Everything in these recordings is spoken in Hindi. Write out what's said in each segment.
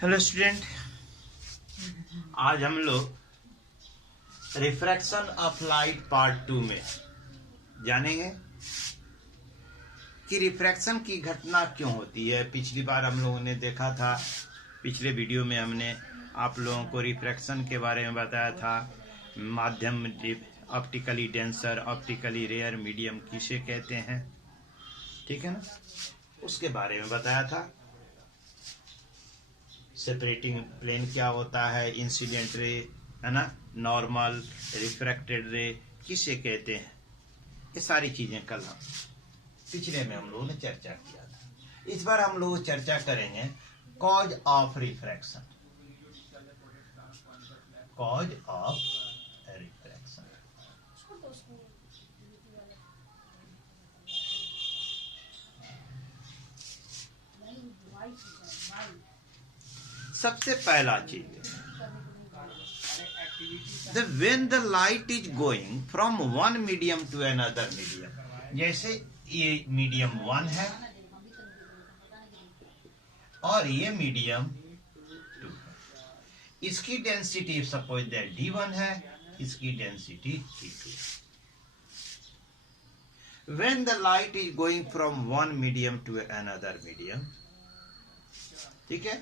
हेलो स्टूडेंट, आज हम लोग रिफ्रैक्शन ऑफ लाइट पार्ट 2 में जानेंगे कि रिफ्रैक्शन की घटना क्यों होती है। पिछली बार हम लोगों ने देखा था, पिछले वीडियो में हमने आप लोगों को रिफ्रैक्शन के बारे में बताया था। माध्यम optically denser, optically rare medium किसे कहते हैं, ठीक है ना, उसके बारे में बताया था। सेपरेटिंग प्लेन क्या होता है, इंसिडेंट रे है ना, नॉर्मल, रिफ्रैक्टेड रे किसे कहते हैं, ये सारी चीजें कल हम पिछले में हम लोगों ने चर्चा किया था। इस बार हम लोग चर्चा करेंगे cause of refraction. Cause of refraction, सबसे पहला चीज, when the light is going from one medium to another medium, जैसे ये मीडियम 1 है और ये मीडियम 2 है। इसकी डेंसिटी सपोज दैट D1 है, इसकी डेंसिटी D2 है। When the light is going from one medium to another medium, ठीक है,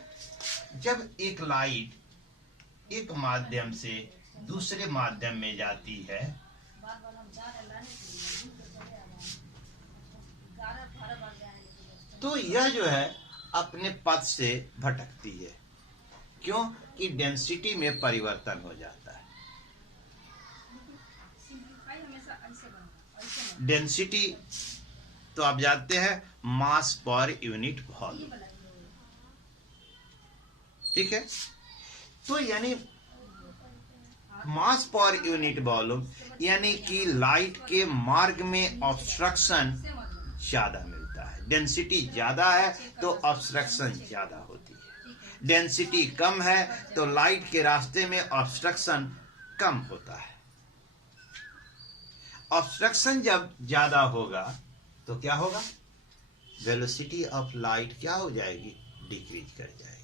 जब एक लाइट एक माध्यम से दूसरे माध्यम में जाती है तो यह जो है अपने पथ से भटकती है। क्यों? कि डेंसिटी में परिवर्तन हो जाता है। डेंसिटी तो आप जानते हैं मास पर यूनिट वॉल्यूम, ठीक है। तो यानी मास पर यूनिट वॉल्यूम यानी कि लाइट के मार्ग में ऑब्स्ट्रक्शन ज्यादा मिलता है। डेंसिटी ज्यादा है तो ऑब्स्ट्रक्शन ज्यादा होती है, डेंसिटी कम है तो लाइट के रास्ते में ऑब्स्ट्रक्शन कम होता है। ऑब्स्ट्रक्शन जब ज्यादा होगा तो क्या होगा, वेलोसिटी ऑफ लाइट क्या हो जाएगी, डिक्रीज कर जाएगी।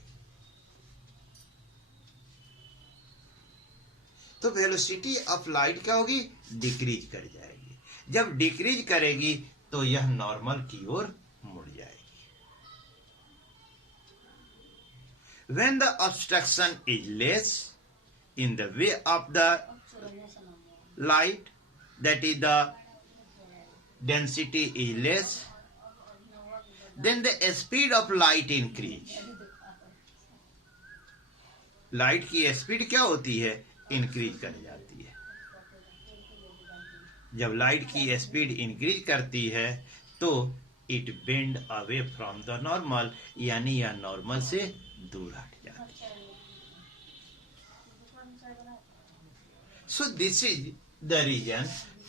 तो वेलोसिटी ऑफ लाइट क्या होगी, डिक्रीज कर जाएगी। जब डिक्रीज करेगी तो यह नॉर्मल की ओर मुड़ जाएगी। When the obstruction is less in the way of the light, that is the density is less, then the speed of light increase. Light की स्पीड क्या होती है, इंक्रीज कर जाती है। जब लाइट की स्पीड इंक्रीज करती है तो it bend away from the normal, यानी यह नॉर्मल से दूर हट जाती है। So this is the reason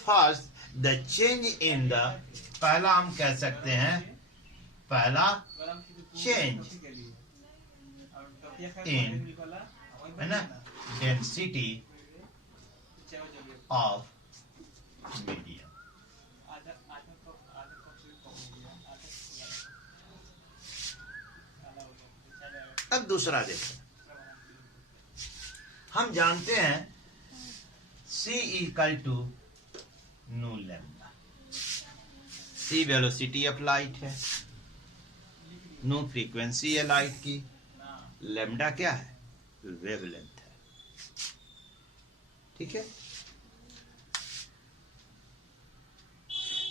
first the change in the, पहला हम कह सकते हैं, पहला चेंज इन है ना डेंसिटी ऑफ मीडियम। अब दूसरा देखो, हम जानते हैं C equal to nu lambda. C velocity of light है, नो फ्रीक्वेंसी है लाइट की, लैम्डा क्या है, वेवलेंथ है, ठीक है।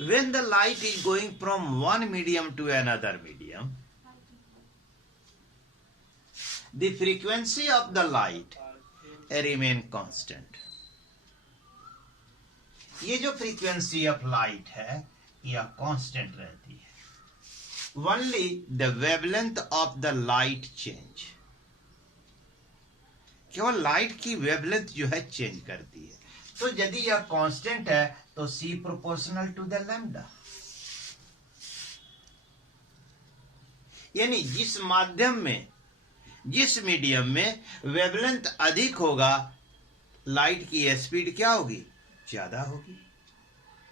When the light is going from one medium to another medium, the frequency of the light remain constant. ये जो frequency of light है यह constant रहती है। Only the wavelength of the light change. केवल लाइट की वेवलेंथ जो है चेंज करती है। तो यदि यह कांस्टेंट है तो C proportional to the lambda, यानी जिस माध्यम में, जिस मीडियम में वेवलेंथ अधिक होगा लाइट की स्पीड क्या होगी, ज्यादा होगी।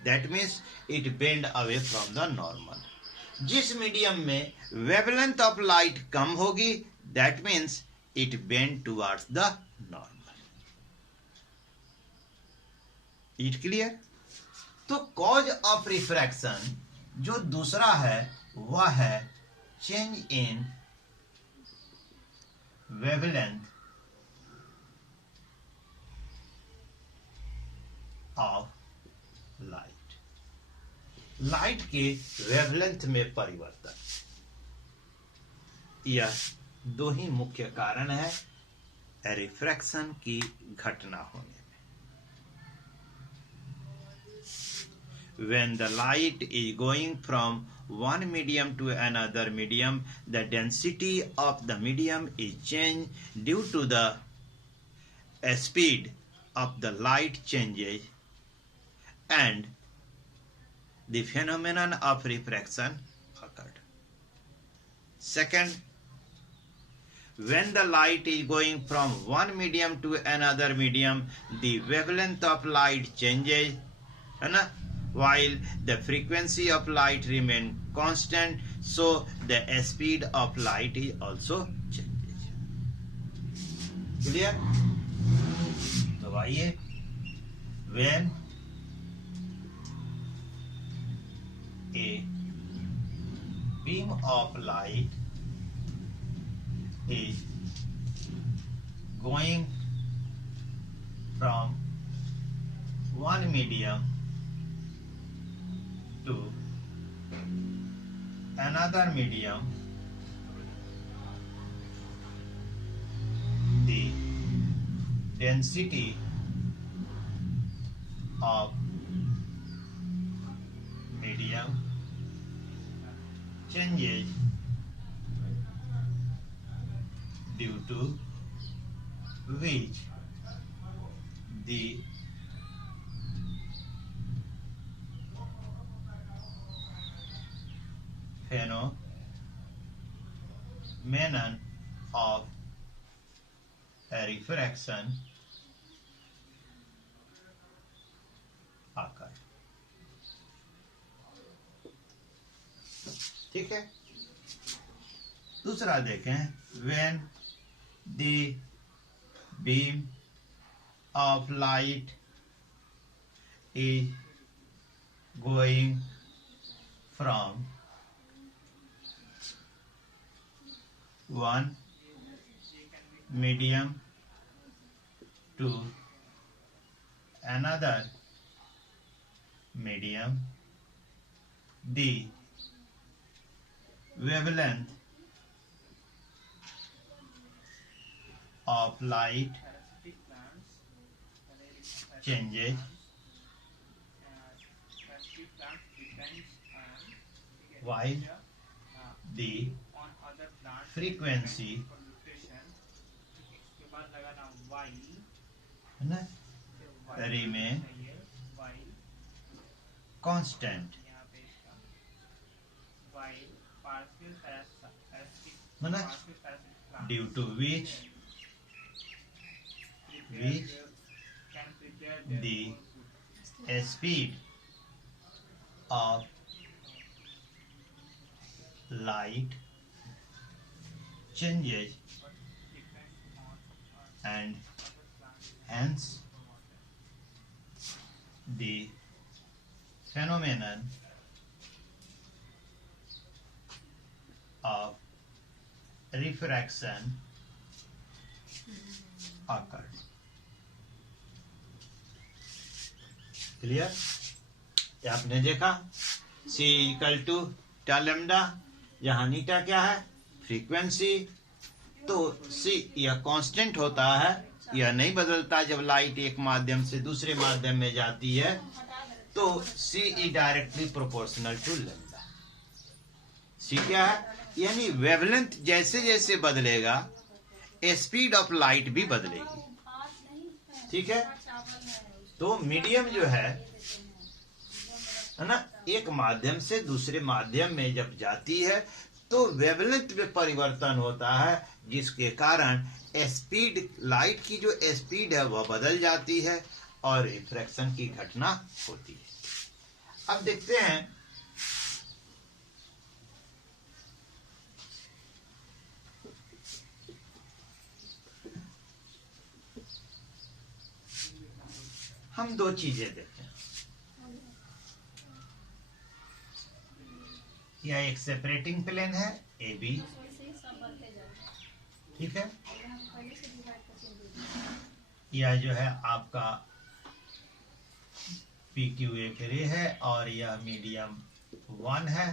That means it bend away from the normal. जिस मीडियम में वेवलेंथ ऑफ लाइट कम होगी, that means it bend towards the normal. It clear? तो कॉज ऑफ रिफ्रैक्शन जो दूसरा है वह है change in wavelength of light, light के वेवलेंथ में परिवर्तन। यह दो ही मुख्य कारण है रिफ्रैक्शन की घटना होने में। When the light is going from one medium to another medium, the density of the medium is changed due to the speed of the light changes, and the phenomenon of refraction occurred. Second, when the light is going from one medium to another medium, the wavelength of light changes, है ना, while the frequency of light remains constant, so the speed of light is also changes. Clear? तो आइए, when a beam of light is going from one medium to another medium, the density of medium changes due to which the phenomenon of refraction occur. ठीक है। दूसरा देखें, when the beam of light is going from one medium to another medium, the wavelength of light changes while the frequency remain constant, due to which the speed of light changes, and hence the phenomenon of refraction occurs. Clear? आपने देखा C इक्वल टू टा लैम्डा, यहाँ नीटा क्या है, फ्रीक्वेंसी। तो C यह कांस्टेंट होता है, यह नहीं बदलता। जब लाइट एक माध्यम से दूसरे माध्यम में जाती है तो C is directly proportional to lambda. C क्या है, यानी वेवलेंथ जैसे जैसे बदलेगा स्पीड ऑफ लाइट भी बदलेगी। ठीक है। तो मीडियम जो है ना, एक माध्यम से दूसरे माध्यम में जब जाती है तो वेवलेंथ में परिवर्तन होता है, जिसके कारण स्पीड, लाइट की जो स्पीड है वह बदल जाती है और रिफ्रैक्शन की घटना होती है। अब देखते हैं हम दो चीजें देखें। यह एक सेपरेटिंग प्लेन है ए बी, ठीक है। यह जो है आपका पी क्यू एक रे है और यह मीडियम 1 है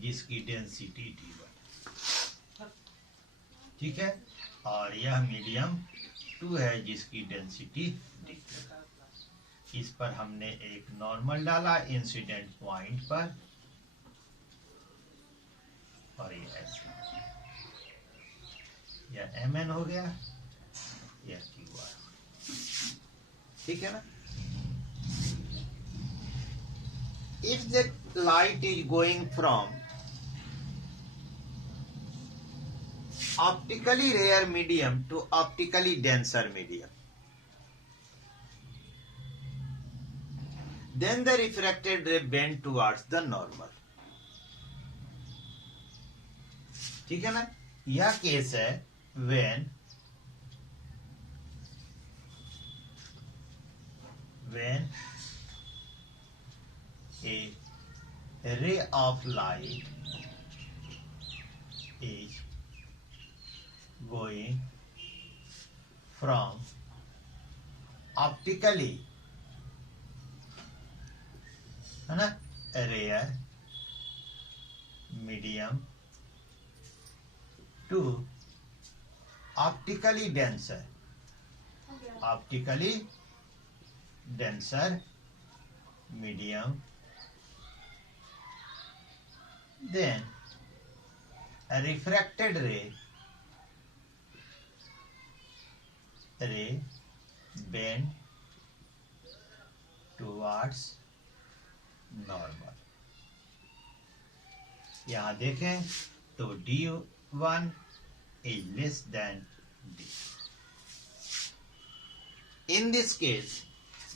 जिसकी डेंसिटी D1, ठीक है। और यह मीडियम 2 है जिसकी डेंसिटी D2। इस पर हमने एक नॉर्मल डाला इंसिडेंट पॉइंट पर और ये ऐसे, यह mn हो गया, यह QR, ठीक है ना। If the light is going from optically rare medium to optically denser medium, then the refracted ray bend towards the normal, ठीक है ना। यह केस है when a ray of light is going from optically, है ना, rare medium to optically denser medium, then a refracted ray bend towards normal। यहां देखें तो D1 is less than D। In this case,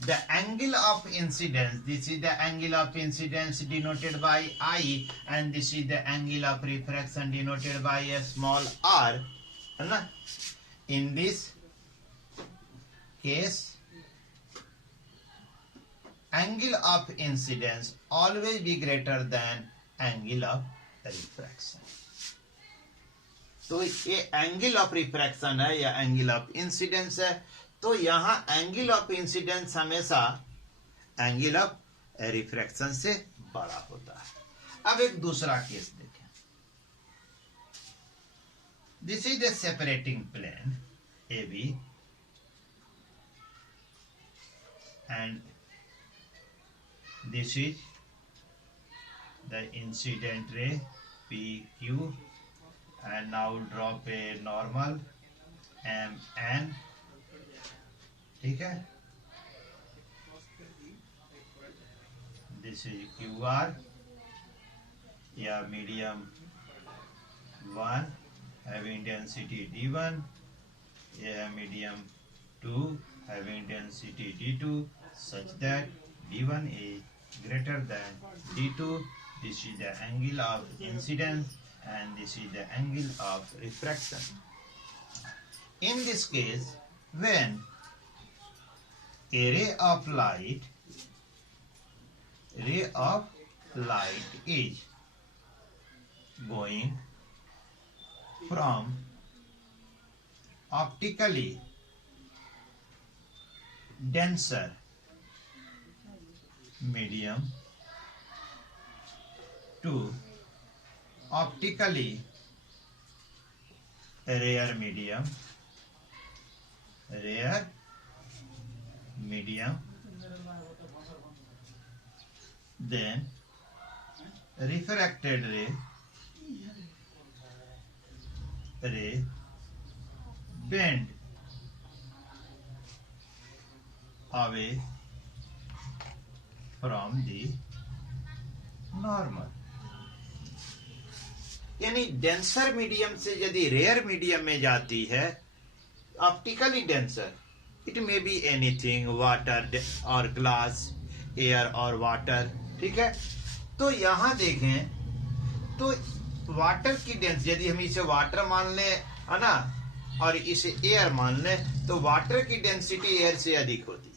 the angle of incidence, this is the angle of incidence denoted by I, and this is the angle of refraction denoted by a small r, है ना। In this case, angle of incidence always be greater than angle of refraction। तो ये एंगल ऑफ रिफ्रैक्शन है या एंगल ऑफ इंसिडेंस है, तो यहां एंगल ऑफ इंसिडेंस हमेशा एंगल ऑफ रिफ्रैक्शन से बड़ा होता है। अब एक दूसरा केस देखें। This is the separating plane A B and this is the incident ray P Q, and now drop a normal mn, ठीक है। this is QR, या medium 1 having density D1, या medium 2 having density D2, such that D1 is greater than D2। this is the angle of incidence and this is the angle of refraction। In this case, when a ray of light is going from optically denser medium to optically rare medium, then refracted ray bend away from the normal। यानी डेंसर मीडियम से यदि रेयर मीडियम में जाती है, optically denser, it may be anything, water और ग्लास, एयर और वाटर, ठीक है। तो यहां देखें तो वाटर की डेंस, यदि हम इसे वाटर मान लें, है ना, और इसे एयर मान लें, तो वाटर की डेंसिटी एयर से अधिक होती है।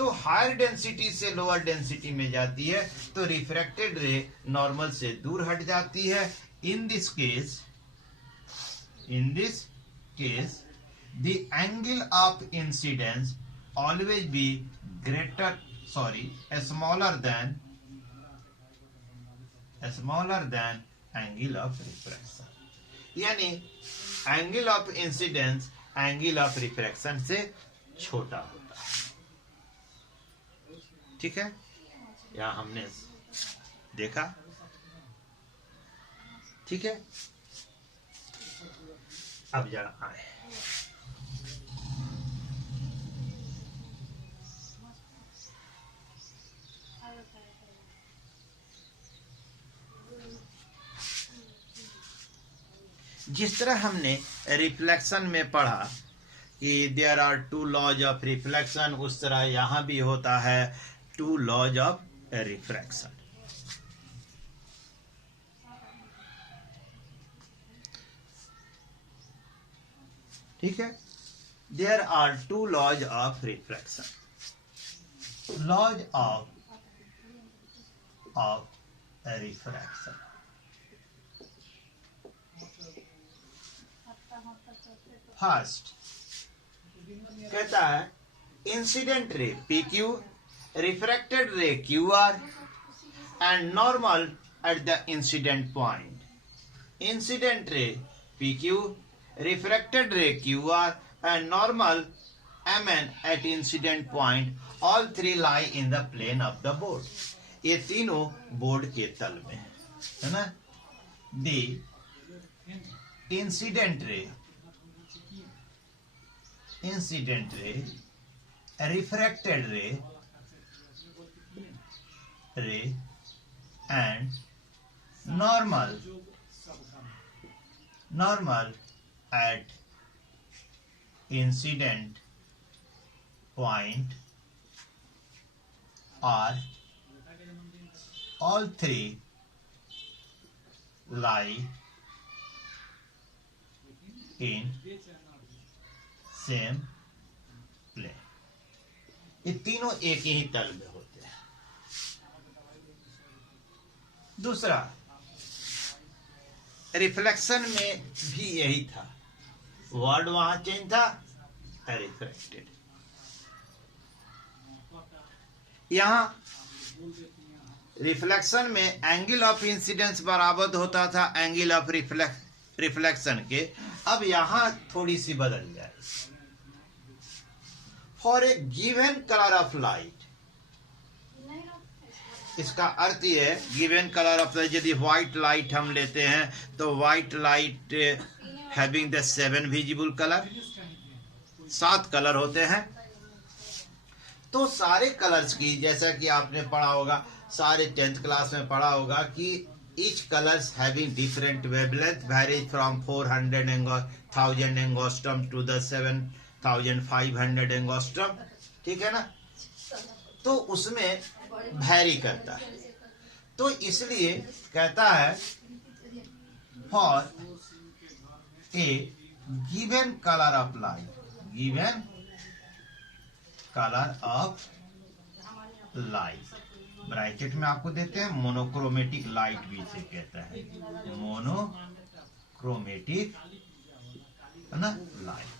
तो हायर डेंसिटी से लोअर डेंसिटी में जाती है तो रिफ्रैक्टेड रे नॉर्मल से दूर हट जाती है. In this case the angle of incidence always be smaller than angle of refraction. यानी angle of incidence angle of refraction से छोटा होता है. ठीक है, यहां हमने देखा. ठीक है, अब जरा आए जिस तरह हमने रिफ्लेक्शन में पढ़ा कि there are two laws of reflection, उस तरह यहां भी होता है टू लॉज ऑफ रिफ्रैक्शन. ठीक है, there are two laws of refraction. Laws of refraction. First कहता है incident ray PQ, refracted ray QR and normal at the incident point. Incident ray PQ, refracted ray QR and normal MN at incident point. All three lie in the plane of the board. ये तीनों बोर्ड के तल में है ना. The incident ray, refracted ray and normal at incident point are all three lie in same plane. ये तीनों एक ही तल में होते हैं. दूसरा, रिफ्लेक्शन में भी यही था, वर्ड वहां चेंज था, रिफ्रैक्टेड. यहां रिफ्लेक्शन में एंगल ऑफ इंसिडेंस बराबर होता था एंगल ऑफ रिफ्लेक्शन के. अब यहां थोड़ी सी बदल जाए. For a given colour of light, इसका अर्थ यह है गिवन कलर ऑफ लाइट, यदि व्हाइट लाइट हम लेते हैं तो white light having the 7 visible colour, 7 colour होते हैं. तो सारे कलर्स की, जैसा कि आपने पढ़ा होगा, सारे 10th क्लास में पढ़ा होगा कि each colors having different wavelength varies from 400,000 angstrom to the 7,500 angstrom. ठीक है ना, तो उसमें वैरी करता है. तो इसलिए कहता है for a given colour of light, given colour of light, bracket में आपको देते हैं मोनोक्रोमेटिक लाइट भी इसे कहता है, मोनोक्रोमेटिक है ना लाइट,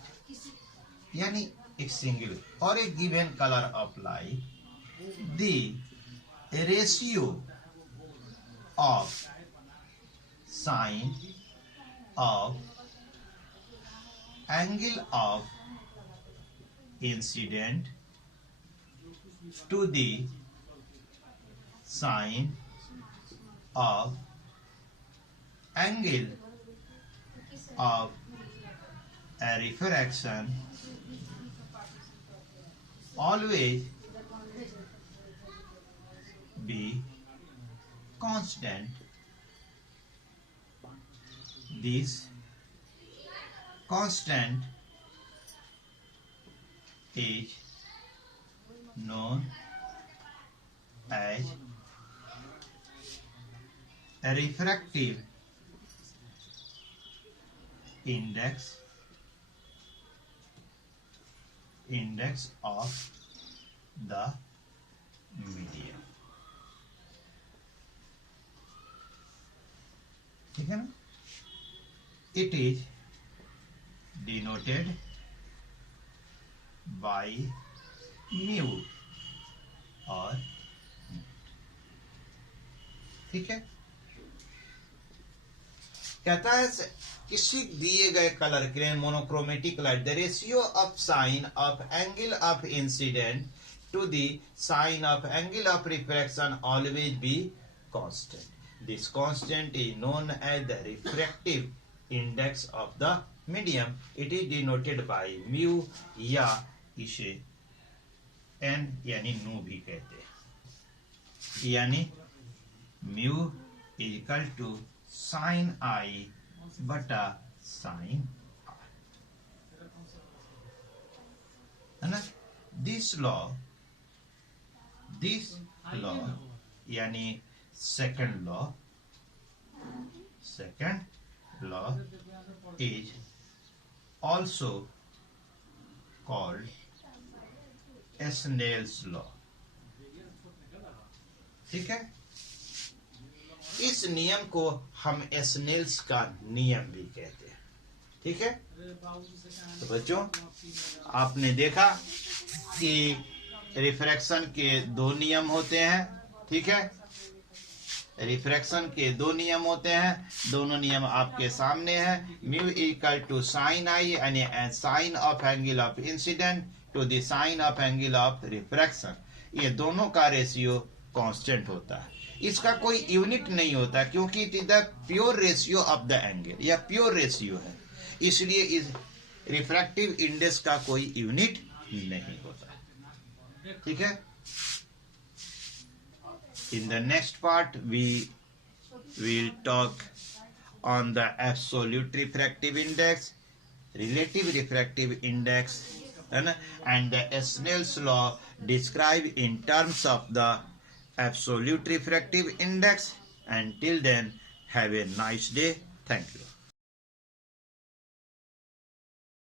यानी एक सिंगल. और एक given colour of light, the ratio of sine of angle of incident to the sine of angle of a refraction always be constant. This constant is known as a refractive index of the medium. ठीक है ना? It is denoted by mu और ठीक है। कहता है किसी दिए गए कलर के लिए monochromatic light the ratio of sine of angle of incident to the sine of angle of refraction always be constant. This constant is known as the refractive index of the medium. It is denoted by mu या इसे एन यानी नू भी कहते हैं, यानी mu is equal to sine i बटा साइन आर, है ना? दिस लॉ यानी second law is also called Snell's law. ठीक है, इस नियम को हम स्नेल्स का नियम भी कहते हैं। ठीक है, तो बच्चों आपने देखा कि रिफ्रैक्शन के दो नियम होते हैं। ठीक है, रिफ्रैक्शन के दो नियम होते हैं, दोनों नियम आपके सामने हैं। Mu equal to sine i यानी sine of angle of incident to the sine of angle of refraction. ये दोनों का रेशियो कांस्टेंट होता है, इसका कोई यूनिट नहीं होता क्योंकि it is the pure ratio of the angle, या प्योर रेशियो है, इसलिए इस रिफ्रैक्टिव इंडेक्स का कोई यूनिट नहीं होता। ठीक है, in the next part we will talk on the absolute refractive index, relative refractive index, and the Snell's law described in terms of the absolute refractive index. Until then, have a nice day. Thank you.